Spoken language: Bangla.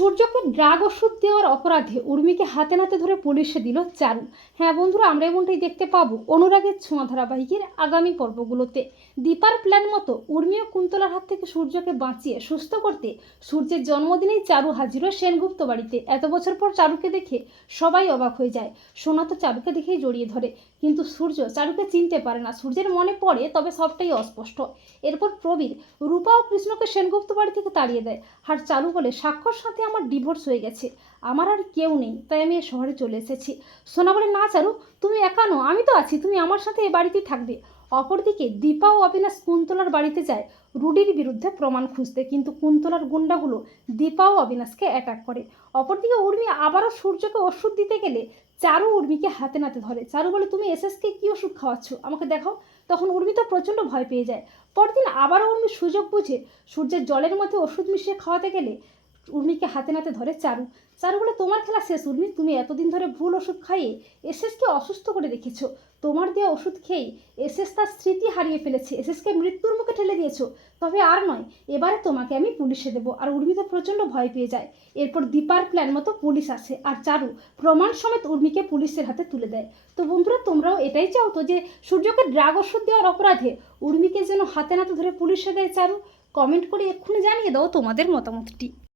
সূর্যকে ড্রাগ ওষুধ দেওয়ার অপরাধে উর্মিকে হাতে নাতে ধরে পুলিশে দিল চারু। হ্যাঁ বন্ধুরা, আমরা এমনটাই দেখতে পাবো অনুরাগের ছোঁয়া ধারাবাহিকের আগামী পর্বগুলোতে। দীপার প্ল্যান মতো উর্মি ও কুন্তলার হাত থেকে সূর্যকে বাঁচিয়ে সুস্থ করতে সূর্যের জন্মদিনেই চারু হাজির সেনগুপ্ত বাড়িতে। এত বছর পর চারুকে দেখে সবাই অবাক হয়ে যায়। সোনা তো চারুকে দেখেই জড়িয়ে ধরে। কিন্তু সূর্য চারুকে চিনতে পারে না। সূর্যের মনে পড়ে, তবে সবটাই অস্পষ্ট। এরপর প্রবীর, রূপা ও কৃষ্ণকে সেনগুপ্ত বাড়ি থেকে তাড়িয়ে দেয়। আর চারু বলে, সাক্ষর সাথে আমার ডিভোর্স হয়ে গেছে। আমার আর কেউ নেই, তাই আমি এ শহরে চলে এসেছি। সোনা বলে, না চারু, তুমি একা নো আমি তো আছি, তুমি আমার সাথে এ বাড়িতেই থাকবে। অপরদিকে দীপা ও অবিনাশ কুন্তলার বাড়িতে যায় রুডির বিরুদ্ধে প্রমাণ খুঁজতে, কিন্তু কুন্তলার গুন্ডাগুলো দীপা ও অবিনাশকে অ্যাটাক করে। অপরদিকে উর্মি আবারও সূর্যকে ওষুধ দিতে গেলে চারু উর্মিকে হাতে নাতে ধরে। চারু বলে, তুমি এসএসকে কী ওষুধ খাওয়াচ্ছ? আমাকে দেখাও। তখন উর্মি তো প্রচণ্ড ভয় পেয়ে যায়। পরদিন আবারও উর্মি সুযোগ বুঝে সূর্যের জলের মধ্যে ওষুধ মিশিয়ে খাওয়াতে গেলে উর্মিকে হাতে নাতে ধরে চারু। চারু বলে, তোমার খেলা শেষ, উর্মি। তুমি এতদিন ধরে ভুল ওষুধ খাইয়ে এসএসকে অসুস্থ করে রেখেছো। তোমার দেওয়া ওষুধ খেয়েই এসএস তার স্মৃতি হারিয়ে ফেলেছে। এসএসকে মৃত্যুর মুখে ঠেলে দিয়েছ। তবে আর নয়, এবারে তোমাকে আমি পুলিশে দেবো। আর উর্মি তো প্রচণ্ড ভয় পেয়ে যায়। এরপর দীপার প্ল্যান মতো পুলিশ আসে। আর চারু প্রমাণ সমেত উর্মিকে পুলিশের হাতে তুলে দেয়। তো বন্ধুরা, তোমরাও এটাই চাও তো যে, সূর্যকে ড্রাগ ওষুধ দেওয়ার অপরাধে উর্মিকে যেন হাতে নাতে ধরে পুলিশে দেয় চারু? কমেন্ট করে এক্ষুনি জানিয়ে দাও তোমাদের মতামতটি।